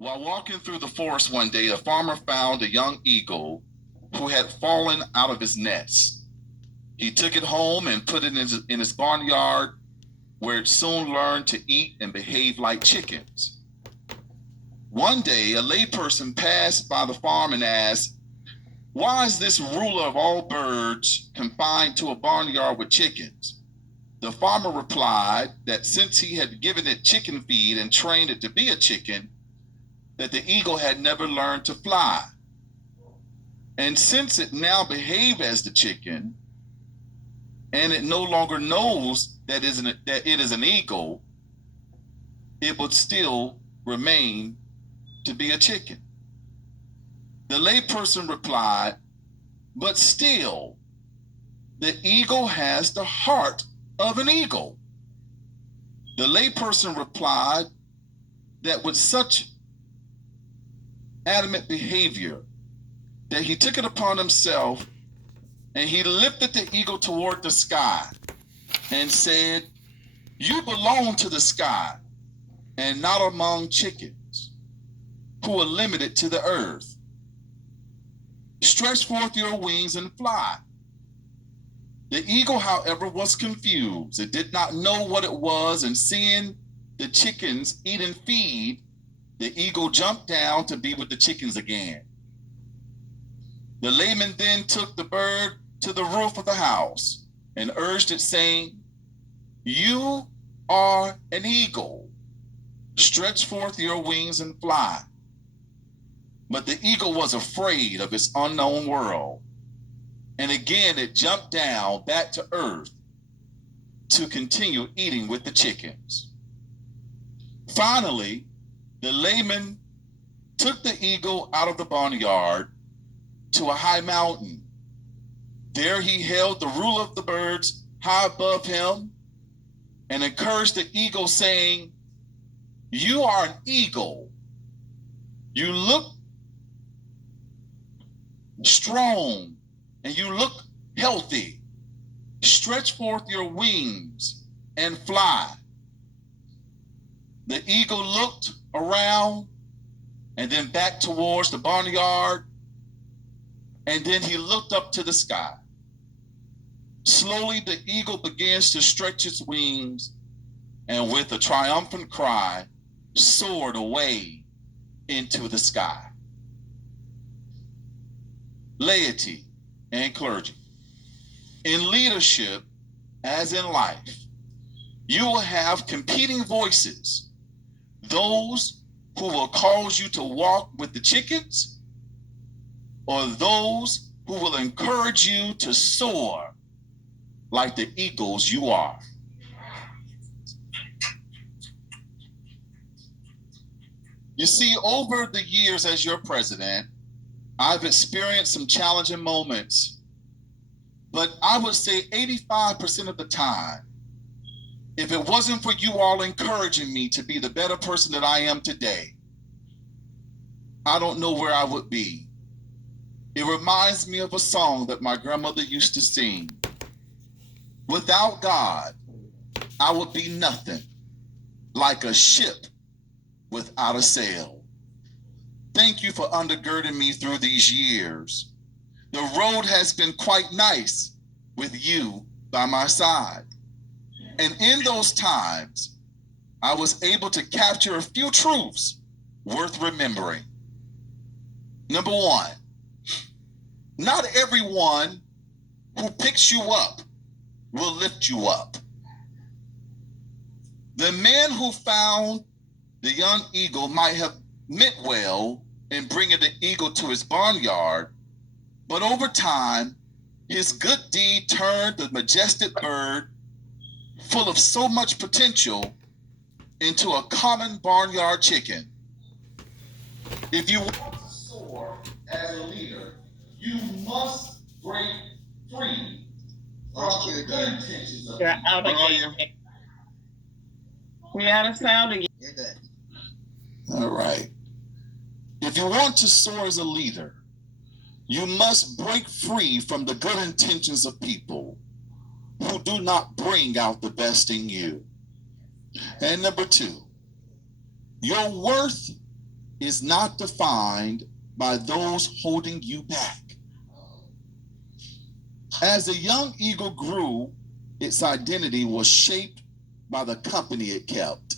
While walking through the forest one day, a farmer found a young eagle who had fallen out of his nest. He took it home and put it in his barnyard, where it soon learned to eat and behave like chickens. One day, a layperson passed by the farm and asked, "Why is this ruler of all birds confined to a barnyard with chickens?" The farmer replied that since he had given it chicken feed and trained it to be a chicken, that the eagle had never learned to fly. And since it now behaved as the chicken, and it no longer knows that it is an eagle, it would still remain to be a chicken. The layperson replied, "But still, the eagle has the heart of an eagle." The layperson replied that with such adamant behavior, that he took it upon himself and he lifted the eagle toward the sky and said, "You belong to the sky and not among chickens who are limited to the earth. Stretch forth your wings and fly." The eagle, however, was confused. It did not know what it was, and seeing the chickens eat and feed, the eagle jumped down to be with the chickens again. The layman then took the bird to the roof of the house and urged it, saying, "You are an eagle. Stretch forth your wings and fly." But the eagle was afraid of its unknown world, and again it jumped down back to earth to continue eating with the chickens. Finally, the layman took the eagle out of the barnyard to a high mountain. There he held the ruler of the birds high above him and encouraged the eagle, saying, "You are an eagle. You look strong and you look healthy. Stretch forth your wings and fly." The eagle looked around and then back towards the barnyard, and then he looked up to the sky. Slowly, the eagle begins to stretch its wings, and with a triumphant cry, soared away into the sky. Laity and clergy. In leadership, as in life, you will have competing voices. Those who will cause you to walk with the chickens, or those who will encourage you to soar like the eagles you are. You see, over the years as your president, I've experienced some challenging moments, but I would say 85% of the time, if it wasn't for you all encouraging me to be the better person that I am today, I don't know where I would be. It reminds me of a song that my grandmother used to sing. "Without God, I would be nothing, like a ship without a sail." Thank you for undergirding me through these years. The road has been quite nice with you by my side. And in those times, I was able to capture a few truths worth remembering. Number one, not everyone who picks you up will lift you up. The man who found the young eagle might have meant well in bringing the eagle to his barnyard, but over time, his good deed turned the majestic bird, full of so much potential, into a common barnyard chicken. If you want to soar as a leader, you must break free from the good intentions of You're people. out Where are again. you? You're out of sound again. You're good. All right. If you want to soar as a leader, you must break free from the good intentions of people who do not bring out the best in you. And number two, your worth is not defined by those holding you back. As the young eagle grew, its identity was shaped by the company it kept.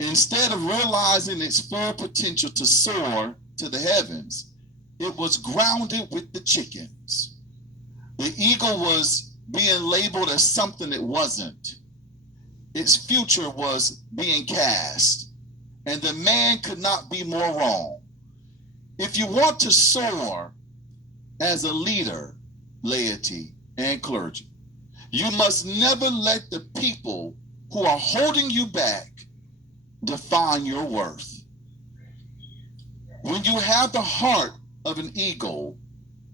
Instead of realizing its full potential to soar to the heavens, it was grounded with the chickens. The eagle was being labeled as something it wasn't. Its future was being cast, and the man could not be more wrong. If you want to soar as a leader, laity, and clergy, you must never let the people who are holding you back define your worth. When you have the heart of an eagle,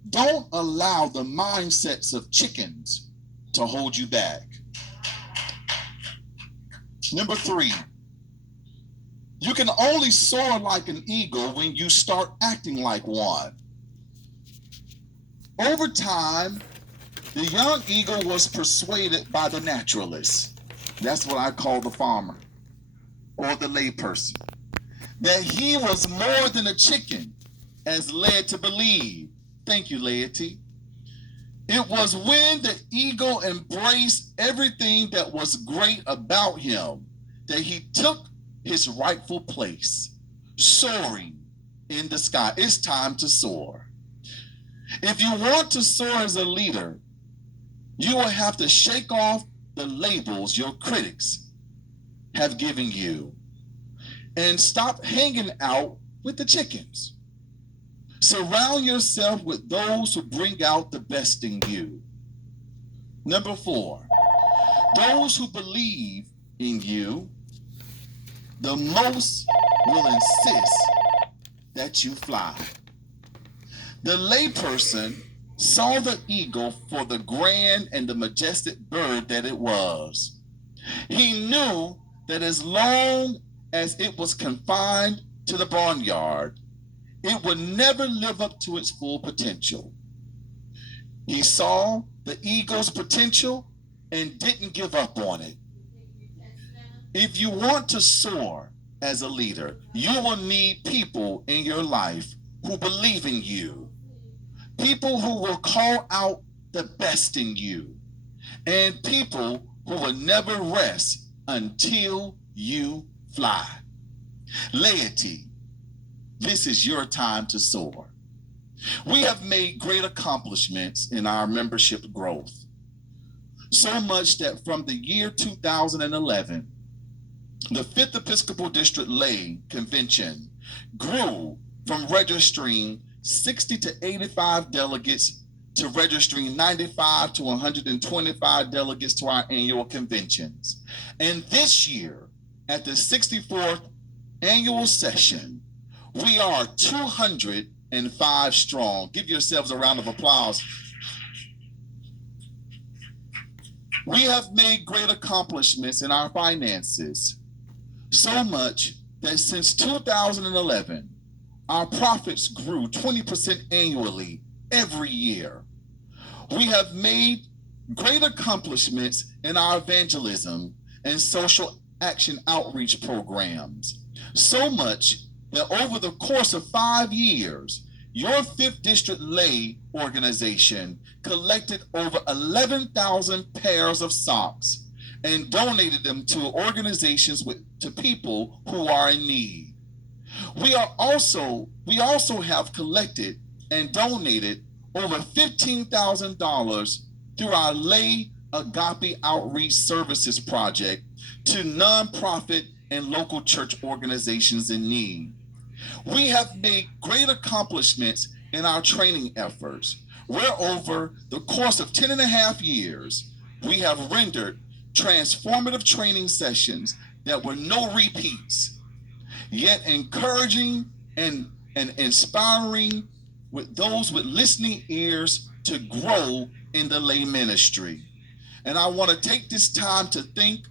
don't allow the mindsets of chickens to hold you back. Number 3, you can only soar like an eagle when you start acting like one. Over time, the young eagle was persuaded by the naturalist. That's what I call the farmer or the layperson, that he was more than a chicken, as led to believe. Thank you, laity. It was when the eagle embraced everything that was great about him that he took his rightful place, soaring in the sky. It's time to soar. If you want to soar as a leader, you will have to shake off the labels your critics have given you and stop hanging out with the chickens. Surround yourself with those who bring out the best in you. Number 4, those who believe in you the most will insist that you fly. The layperson saw the eagle for the grand and the majestic bird that it was. He knew that as long as it was confined to the barnyard, it would never live up to its full potential. He saw the eagle's potential and didn't give up on it. If you want to soar as a leader, you will need people in your life who believe in you, people who will call out the best in you, and people who will never rest until you fly. Laity, this is your time to soar. We have made great accomplishments in our membership growth. So much that from the year 2011, the 5th Episcopal District Lay Convention grew from registering 60 to 85 delegates to registering 95 to 125 delegates to our annual conventions. And this year, at the 64th annual session, we are 205 strong. Give yourselves a round of applause. We have made great accomplishments in our finances, so much that since 2011, our profits grew 20% annually every year. We have made great accomplishments in our evangelism and social action outreach programs, so much that over the course of 5 years, your 5th District Lay organization collected over 11,000 pairs of socks and donated them to organizations to people who are in need. We also have collected and donated over $15,000 through our Lay Agape Outreach Services project to nonprofit and local church organizations in need. We have made great accomplishments in our training efforts, where over the course of 10 and a half years, we have rendered transformative training sessions that were no repeats, yet encouraging and inspiring with those with listening ears to grow in the lay ministry. And I want to take this time to thank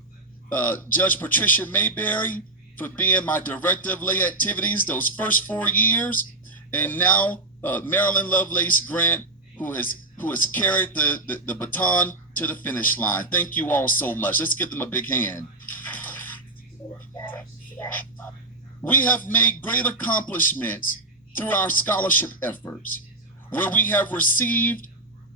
Judge Patricia Mayberry for being my director of lay activities those first 4 years, and now Marilyn Lovelace Grant, who has carried the baton to the finish line. Thank you all so much. Let's give them a big hand. We have made great accomplishments through our scholarship efforts, where we have received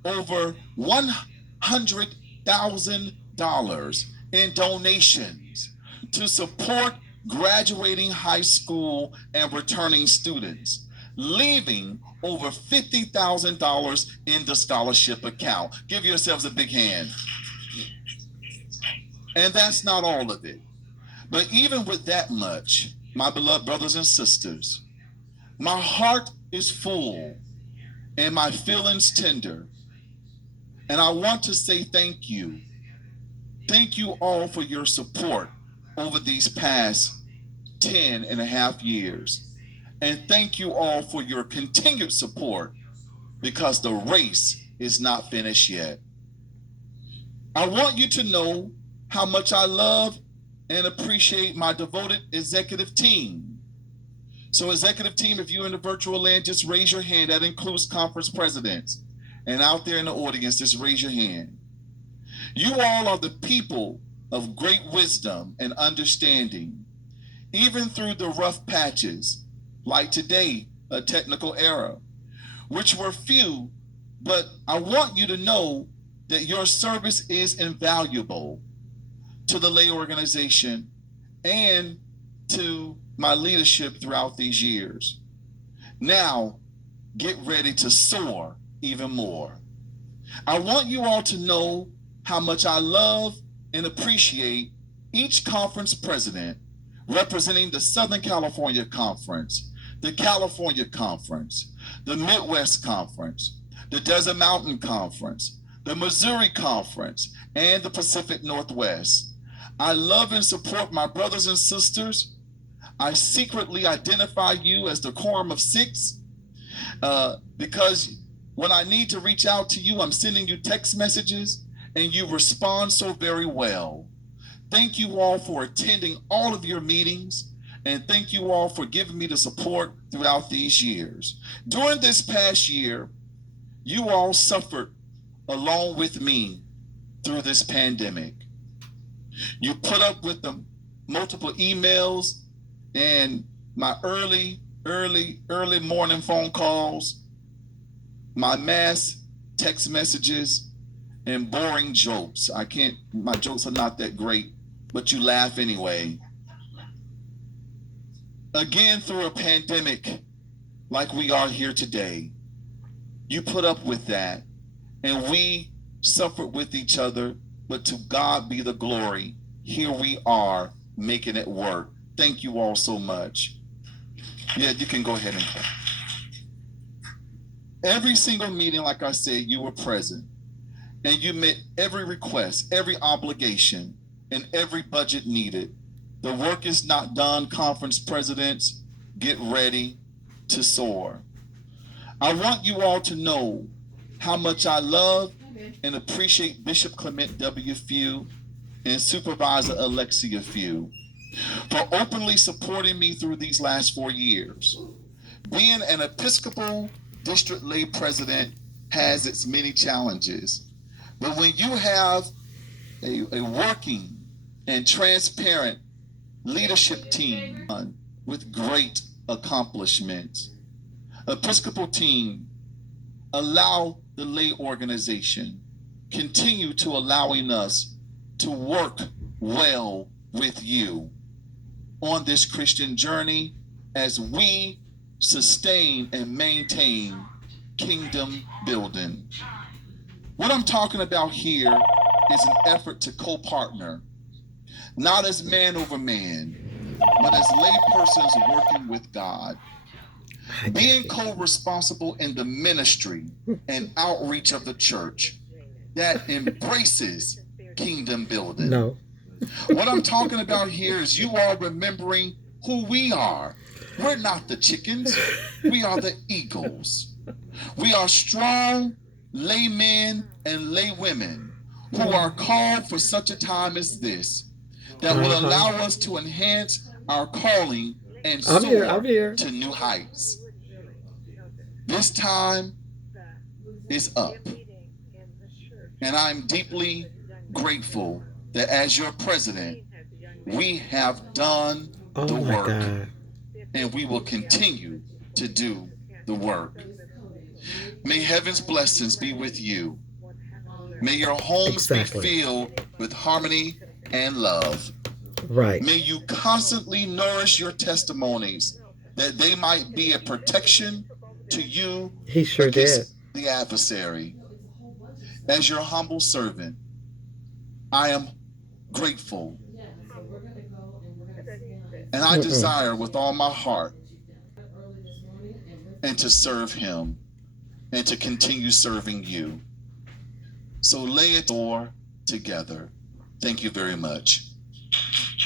over $100,000 in donations to support graduating high school and returning students, leaving over $50,000 in the scholarship account. Give yourselves a big hand. And that's not all of it. But even with that much, my beloved brothers and sisters, my heart is full and my feelings tender. And I want to say thank you. Thank you all for your support over these past 10 and a half years. And thank you all for your continued support, because the race is not finished yet. I want you to know how much I love and appreciate my devoted executive team. So executive team, if you're in the virtual land, just raise your hand. That includes conference presidents. And out there in the audience, just raise your hand. You all are the people of great wisdom and understanding, even through the rough patches, like today, a technical error, which were few, but I want you to know that your service is invaluable to the lay organization and to my leadership throughout these years. Now, get ready to soar even more. I want you all to know how much I love and appreciate each conference president representing the Southern California Conference, the California Conference, the Midwest Conference, the Desert Mountain Conference, the Missouri Conference, and the Pacific Northwest. I love and support my brothers and sisters. I secretly identify you as the quorum of six, because when I need to reach out to you, I'm sending you text messages and you respond so very well. Thank you all for attending all of your meetings, and thank you all for giving me the support throughout these years. During this past year, you all suffered along with me through this pandemic. You put up with the multiple emails and my early morning phone calls, my mass text messages, and boring jokes. My jokes are not that great, but you laugh anyway. Again, through a pandemic like we are here today, you put up with that, and we suffered with each other, but to God be the glory. Here we are making it work. Thank you all so much. Yeah, you can go ahead and clap. Every single meeting, like I said, you were present, and you met every request, every obligation, and every budget needed. The work is not done, conference presidents. Get ready to soar. I want you all to know how much I love and appreciate Bishop Clement W. Few and Supervisor Alexia Few for openly supporting me through these last 4 years. Being an Episcopal district lay president has its many challenges, but when you have a working and transparent leadership team with great accomplishments, Episcopal team, allow the lay organization, continue to allowing us to work well with you on this Christian journey as we sustain and maintain kingdom building. What I'm talking about here is an effort to co-partner, not as man over man, but as lay persons working with God, being co-responsible in the ministry and outreach of the church that embraces kingdom building. No. What I'm talking about here is you all remembering who we are. We're not the chickens. We are the eagles. We are strong laymen and laywomen who are called for such a time as this, that will allow us to enhance our calling and soar to new heights. This time is up, and I'm deeply grateful that as your president, we have done the work. and we will continue to do the work. May heaven's blessings be with you. May your homes Exactly. be filled with harmony and love. Right. May you constantly nourish your testimonies that they might be a protection to you He sure did. against the adversary. As your humble servant, I am grateful and I desire with all my heart and to serve him and to continue serving you. So lay it all together. Thank you very much.